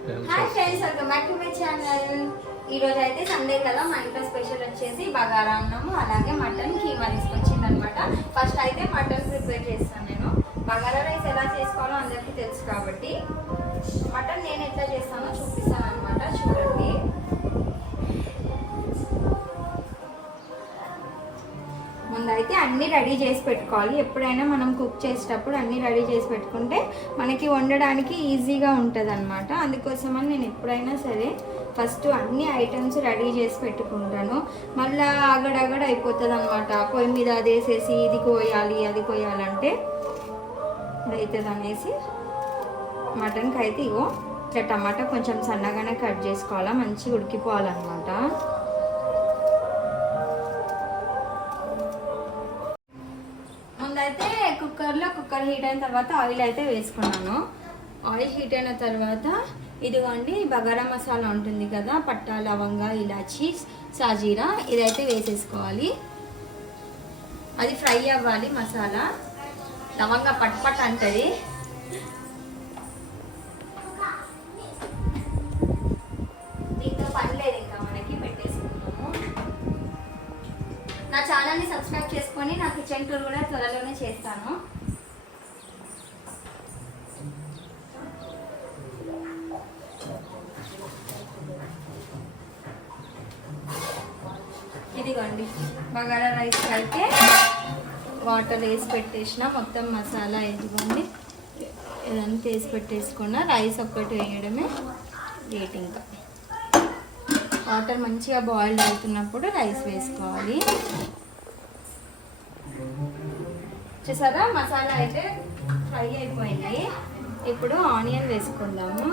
Hi friends welcome back to my channel ఈ రోజు అయితే సండే కదా మా ఇంట్లో స్పెషల్ వచ్చేసి బగారా అన్నము అలాగే మటన్ కీమా తీసుకొచ్చింది అనమాట ఫస్ట్ అయితే మటన్ ప్రిపేర్ చేస్తాను నేను. బగారా రైస్ ఎలా చేసుకోవాలో అందరికీ తెలుసు కాబట్టి. మటన్ నేను ఎట్లా చేస్తానో చూపిస్తాను. ముందైతే అన్నీ రెడీ చేసి పెట్టుకోవాలి. ఎప్పుడైనా మనం కుక్ చేసేటప్పుడు అన్నీ రెడీ చేసి పెట్టుకుంటే మనకి వండడానికి ఈజీగా ఉంటుంది అనమాట అందుకోసమని నేను ఎప్పుడైనా సరే ఫస్ట్ అన్ని ఐటమ్స్ రెడీ చేసి పెట్టుకుంటాను. మళ్ళీ అగడగడ అయిపోతుంది అనమాట పొయ్యి మీద అది వేసేసి ఇది కోయాలి అది కోయాలంటే అవుతుంది అనేసి మటన్కి అయితే ఇగో ఇట్లా టమాటా కొంచెం సన్నగానే కట్ చేసుకోవాలా మంచిగా ఉడికిపోవాలన్నమాట. అయిన తర్వాత ఆయిల్ అయితే వేసుకున్నాను. ఆయిల్ హీట్ అయిన తర్వాత ఇదిగోండి బగారా మసాలా ఉంటుంది కదా పట్టా లవంగా ఇలాచి సాజీరా ఇదైతే వేసేసుకోవాలి. అది ఫ్రై అవ్వాలి మసాలా. లవంగా పట్ పట్ అంటది. దీంతో పని లేదు ఇంకా మనకి పెట్టేసుకున్నాము నా ఛానల్ని సబ్స్క్రైబ్ చేసుకొని నా కిచెన్ టూర్ కూడా త్వరలోనే చేస్తాను. ఇదిగోండి బగారా రైస్ అయితే వాటర్ వేసి పెట్టేసిన మొత్తం మసాలా ఇదిగోండి ఇదంతా వేసి పెట్టేసుకున్న రైస్ ఒక్కటి వేయడమే లేట్ ఇంకా. వాటర్ మంచిగా బాయిల్ అవుతున్నప్పుడు రైస్ వేసుకోవాలి. చూసారా? మసాలా అయితే ఫ్రై అయిపోయింది ఇప్పుడు ఆనియన్ వేసుకుందాము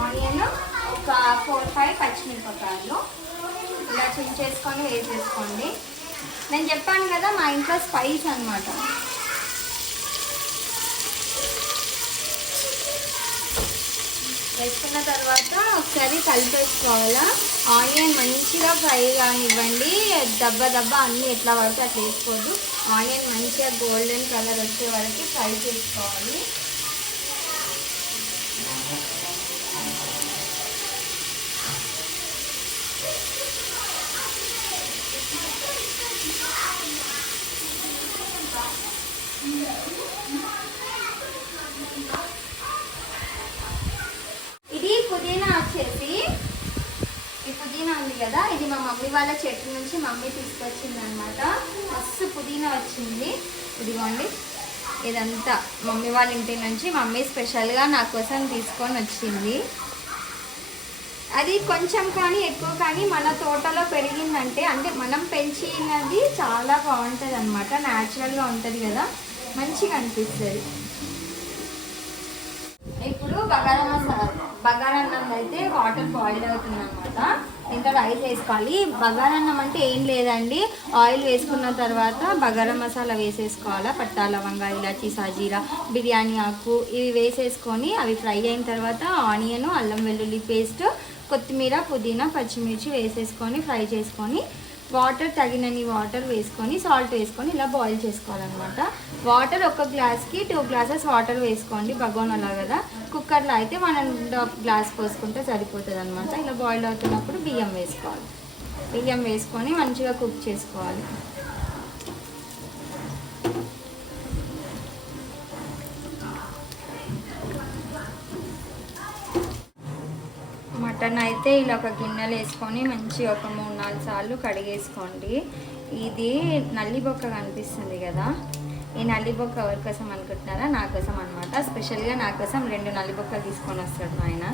ఆనియన్ ఒక ఫోర్ ఫైవ్ పచ్చిమిరపకాయలు ఇలా చేసుకొని వేసేసుకోండి నేను చెప్పాను కదా మా ఇంట్లో స్పైస్ అన్నమాట. వేసుకున్న తర్వాత ఒకసారి కలిపేసుకోవాలా? ఆనియన్ మంచిగా ఫ్రై కానివ్వండి. దెబ్బ దెబ్బ అన్నీ ఎట్లా పడితే అట్లా వేసుకోవద్దు. ఆనియన్ మంచిగా గోల్డెన్ కలర్ వచ్చే వరకు ఫ్రై చేసుకోవాలి. ఇది పుదీనా వచ్చేసి. ఈ పుదీనా ఉంది కదా ఇది మా మమ్మీ వాళ్ళ చెట్టు నుంచి మమ్మీ తీసుకొచ్చింది అనమాట మస్తు పుదీనా వచ్చింది. ఇదిగోండి ఇదంతా మమ్మీ వాళ్ళ ఇంటి నుంచి మమ్మీ స్పెషల్గా నా కోసం తీసుకొని వచ్చింది. అది కొంచెం కానీ ఎక్కువ కానీ మన తోటలో పెరిగిందంటే అంటే మనం పెంచినది చాలా బాగుంటుంది అనమాట న్యాచురల్గా ఉంటుంది కదా. మంచిగా అనిపిస్తుంది. ఇప్పుడు బగారా మసాలా బగారా అన్నం అయితే వాటర్ బాయిల్ అవుతుంది అనమాట ఇంకా రైస్ వేసుకోవాలి. బగారా అన్నం అంటే ఏం లేదండి. ఆయిల్ వేసుకున్న తర్వాత బగారా మసాలా వేసేసుకోవాలా. పట్టా లవంగా ఇలాచి సాజీరా బిర్యానీ ఆకు ఇవి వేసేసుకొని అవి ఫ్రై అయిన తర్వాత ఆనియన్ అల్లం వెల్లుల్లి పేస్ట్ కొత్తిమీర పుదీనా పచ్చిమిర్చి వేసేసుకొని ఫ్రై చేసుకొని వాటర్ తగినన్ని వాటర్ వేసుకొని సాల్ట్ వేసుకొని ఇలా బాయిల్ చేసుకోవాలన్నమాట. వాటర్ ఒక గ్లాస్కి టూ గ్లాసెస్ వాటర్ వేసుకోండి బగోనలా కదా. కుక్కర్లో అయితే వన్ అండ్ హాఫ్ గ్లాస్ పోసుకుంటే సరిపోతుంది అనమాట ఇలా బాయిల్ అవుతున్నప్పుడు బియ్యం వేసుకోవాలి. బియ్యం వేసుకొని మంచిగా కుక్ చేసుకోవాలి. మటన్ అయితే ఇలా ఒక గిన్నెలు వేసుకొని మంచి ఒక మూడు నాలుగు సార్లు కడిగేసుకోండి. ఇది నల్లిబొక్క కనిపిస్తుంది కదా? ఈ నల్లిబొక్క ఎవరి కోసం అనుకుంటున్నారా? నా కోసం అనమాట స్పెషల్గా నా కోసం రెండు నల్లిబొక్క తీసుకొని వస్తాడు ఆయన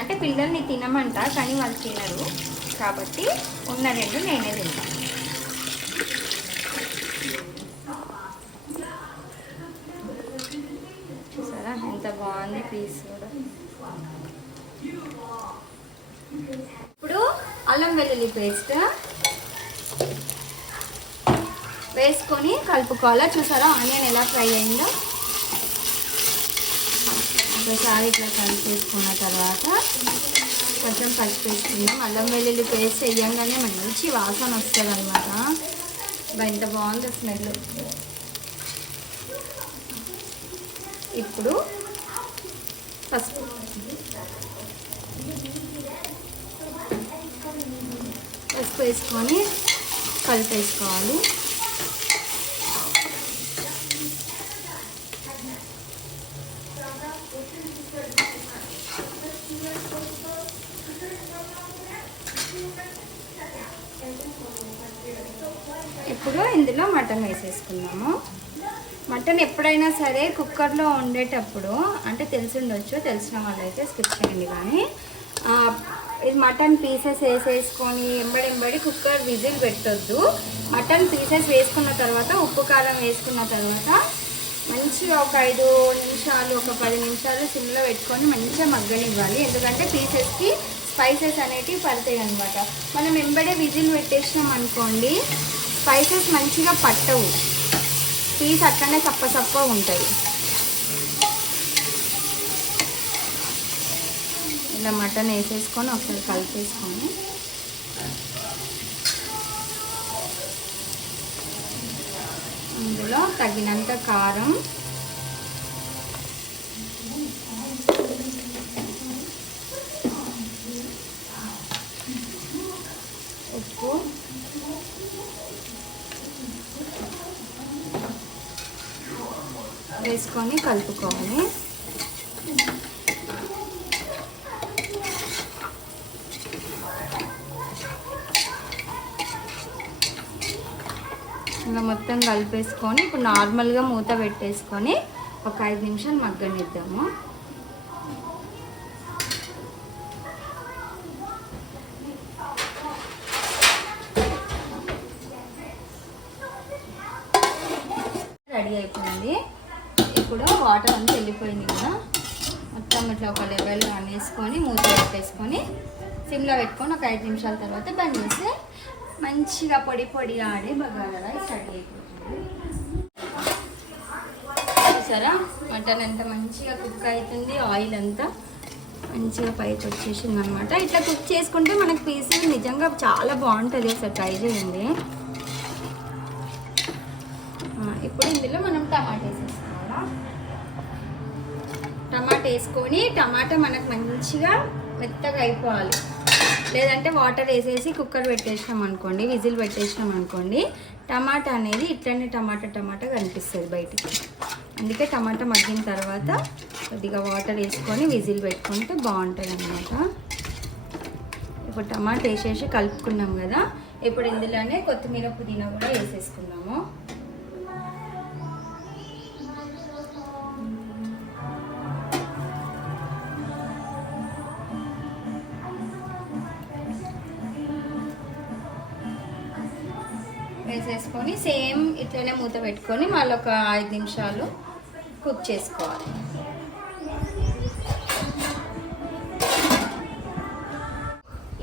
అంటే పిల్లల్ని తినమంట కానీ వాళ్ళు తినరు. కాబట్టి ఉన్న రెండు నేనే తింటాను అంత ఎంత బాగుంది పీస్ కూడా. ఇప్పుడు అల్లం వెల్లుల్లి పేస్ట్. వేసుకొని కలుపుకోవాలా? చూసారా? ఆనియన్ ఎలా ఫ్రై అయిందో? ఒకసారి ఇట్లా కలిపేసుకున్న తర్వాత కొంచెం పసుపు వేసుకుందాం. అల్లం వెల్లుల్లి పేస్ట్ వేయంగానే మంచి వాసన వస్తుంది అనమాట ఎంత బాగుంది స్మెల్. ఇప్పుడు పసుపు. పసుపు వేసుకొని కలిపేసుకోవాలి ఇప్పుడు ఇందులో మటన్ వేసేసుకున్నాము మటన్ ఎప్పుడైనా సరే కుక్కర్లో వండేటప్పుడు అంటే తెలిసి ఉండొచ్చు తెలిసిన వాళ్ళైతే స్కిప్ చేయండి కానీ ఇది మటన్ పీసెస్ వేసేసుకొని ఎంబడెంబడి కుక్కర్ విజిల్ పెట్టొద్దు. మటన్ పీసెస్ వేసుకున్న తర్వాత ఉప్పు కారం వేసుకున్న తర్వాత మంచిగా ఒక ఐదు నిమిషాలు ఒక పది నిమిషాలు సిమ్లో పెట్టుకొని మంచిగా మగ్గనివ్వాలి. ఎందుకంటే పీసెస్కి స్పైసెస్ అనేటివి పడతాయి అనమాట మనం ఎంబడే విజిల్ పెట్టేసినాం అనుకోండి స్పైసెస్ మంచిగా పట్టవు. పీస్ అట్లనే సప్ప సప్ప ఉంటుంది ఇలా మటన్ వేసేసుకొని ఒకసారి కలిపేసుకొని. అందులో తగినంత కారం ఉప్పు వేసుకొని కలుపుకోవాలి ఇలా మొత్తం కలిపేసుకొని ఇప్పుడు నార్మల్గా మూత పెట్టేసుకొని ఒక ఐదు నిమిషాలు మగ్గనిద్దాము. రెడీ అయిపోయింది. కూడా వాటర్ అంతా వెళ్ళిపోయింది కదా. మొత్తం ఇట్లా ఒక లెవెల్ అనేసుకొని మూత పెట్టేసుకొని సిమ్లో పెట్టుకొని ఒక ఐదు నిమిషాల తర్వాత బంద్ చేస్తే మంచిగా పొడి పొడి ఆడి బగారా రైస్ రెడీ అయిపోతుంది. చూసారా? మటన్ ఎంత మంచిగా కుక్ అవుతుంది ఆయిల్ అంతా మంచిగా పైకి వచ్చేసింది అనమాట ఇట్లా కుక్ చేసుకుంటే మనకు పీసెస్ నిజంగా చాలా బాగుంటుంది. అసలు ట్రై చేయండి. వేసుకొని టమాటా మనకు మంచిగా మెత్తగా అయిపోవాలి. లేదంటే వాటర్ వేసేసి కుక్కర్ పెట్టేసినాం అనుకోండి విజిల్ పెట్టేసినాం అనుకోండి టమాటా అనేది ఇట్లనే టమాటా టమాటా కనిపిస్తుంది బయటికి. అందుకే టమాటా మగ్గిన తర్వాత కొద్దిగా వాటర్ వేసుకొని విజిల్ పెట్టుకుంటే బాగుంటుంది అనమాట ఇప్పుడు టమాటా వేసేసి కలుపుకున్నాం కదా ఇప్పుడు ఇందులోనే కొత్తిమీర పుదీనా కూడా వేసేసుకున్నాము. వేసేసుకొని సేమ్ ఇట్లనే మూత పెట్టుకొని మళ్ళీ ఒక ఐదు నిమిషాలు కుక్ చేసుకోవాలి.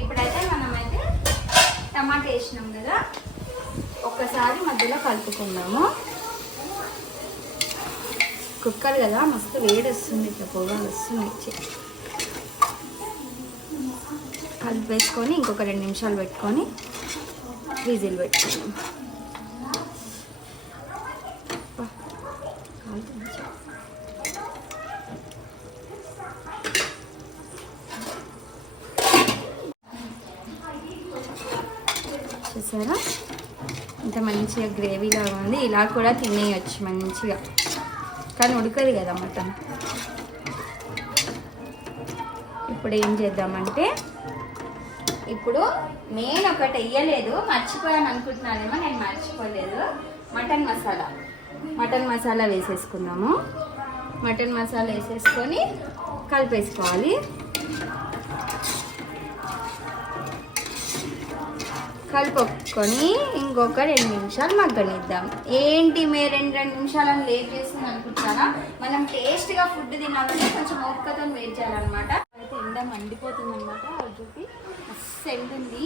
ఇప్పుడైతే మనమైతే టమాటా వేసినాం కదా ఒక్కసారి మధ్యలో కలుపుకుందాము. కుక్కర్ కదా మస్తు వేడి వస్తుంది ఇట్లా పొగలు వస్తుంది చె- కలిపేసుకొని ఇంకొక రెండు నిమిషాలు పెట్టుకొని విజిల్ పెట్టుకున్నాం చూసారా? ఇంత మంచిగా గ్రేవీ లాగా ఉంది. ఇలా కూడా తినేయచ్చు మంచిగా. కానీ ఉడకదు కదా మటన్. ఇప్పుడు ఏం చేద్దామంటే ఇప్పుడు నేను ఒకటి వేయలేదు మర్చిపోయాను అనుకుంటున్నానేమో నేను మర్చిపోలేదు. మటన్ మసాలా. మటన్ మసాలా వేసేసుకున్నాము. మటన్ మసాలా వేసేసుకొని కలిపేసుకోవాలి. కలుపుకొని ఇంకొక రెండు నిమిషాలు మగ్గనిద్దాం. ఏంటి మే రెండు రెండు నిమిషాలను లేట్ చేసింది అనుకుంటారా మనం టేస్ట్గా ఫుడ్ తినాలంటే కొంచెం ఓపికతో వెయిట్ చేయాలన్నమాట. అయితే ఎండ మండిపోతుంది అనమాట చూపి మస్తు ఉంది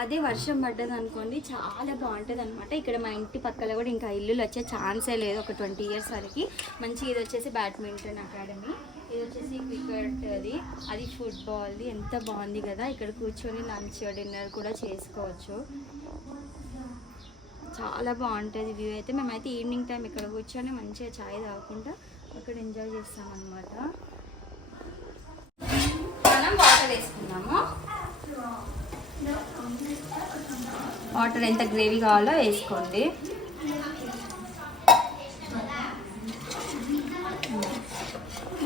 అదే వర్షం పడ్డది అనుకోండి చాలా బాగుంటుంది అనమాట ఇక్కడ మా ఇంటి పక్కల కూడా ఇంకా ఇల్లులు వచ్చే ఛాన్సే లేదు ఒక ట్వంటీ ఇయర్స్ వరకు. మంచి ఇది వచ్చేసి బ్యాడ్మింటన్ అకాడమీ. ఇది వచ్చేసి క్రికెట్ అది. అది ఫుట్బాల్ది ఎంత బాగుంది కదా. ఇక్కడ కూర్చొని లంచ్ డిన్నర్ కూడా చేసుకోవచ్చు. చాలా బాగుంటుంది వ్యూ అయితే. మేమైతే ఈవినింగ్ టైం ఇక్కడ కూర్చొని మంచిగా చాయ్ తాగుకుంటా అక్కడ ఎంజాయ్ చేస్తాం అనమాట మనం వాటర్ వేసుకున్నాము వాటర్ ఎంత గ్రేవీ కావాలో వేసుకోండి.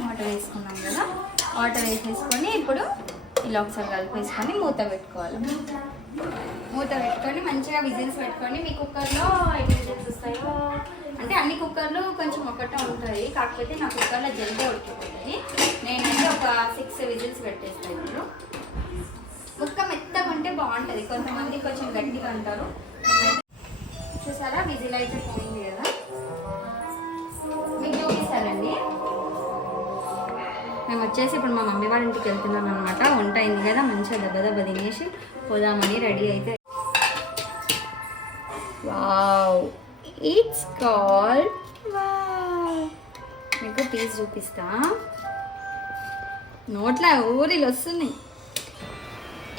వాటర్ వేసుకున్నాం కదా. వాటర్ వేసేసుకొని ఇప్పుడు ఇలా ఒకసారి కలిపేసుకొని మూత పెట్టుకోవాలి. మూత పెట్టుకొని మంచిగా విజిల్స్ పెట్టుకొని మీ కుక్కర్లో ఎన్ని విజిల్స్ వస్తాయో అంటే అన్ని కుక్కర్లు కొంచెం ఒకటే ఉంటాయి కాకపోతే నా కుక్కర్లో జల్దీ ఉడికిపోతుంది నేనైతే ఒక సిక్స్ విజిల్స్ పెట్టేస్తాను ఇప్పుడు. ముక్క బాగుంటుంది. కొంతమంది కొంచెం గట్టిగా అంటారు. చూసారా? విజిల్ అయితే పోయింది కదా. మీకు చూపిస్తానండి. మేము వచ్చేసి ఇప్పుడు మా మమ్మీ వాళ్ళ ఇంటికి వెళ్తున్నాం అనమాట వంట అయింది కదా మంచిగా దెబ్బ దెబ్బ తినేసి పోదామని రెడీ అయితే. వావ్! ఇట్స్ కాల్ మీకు పీస్ చూపిస్తా. నోట్ల ఊరిలు వస్తున్నాయి.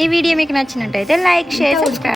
ఈ వీడియో మీకు నచ్చినట్టయితే లైక్ షేర్ సబ్స్క్రైబ్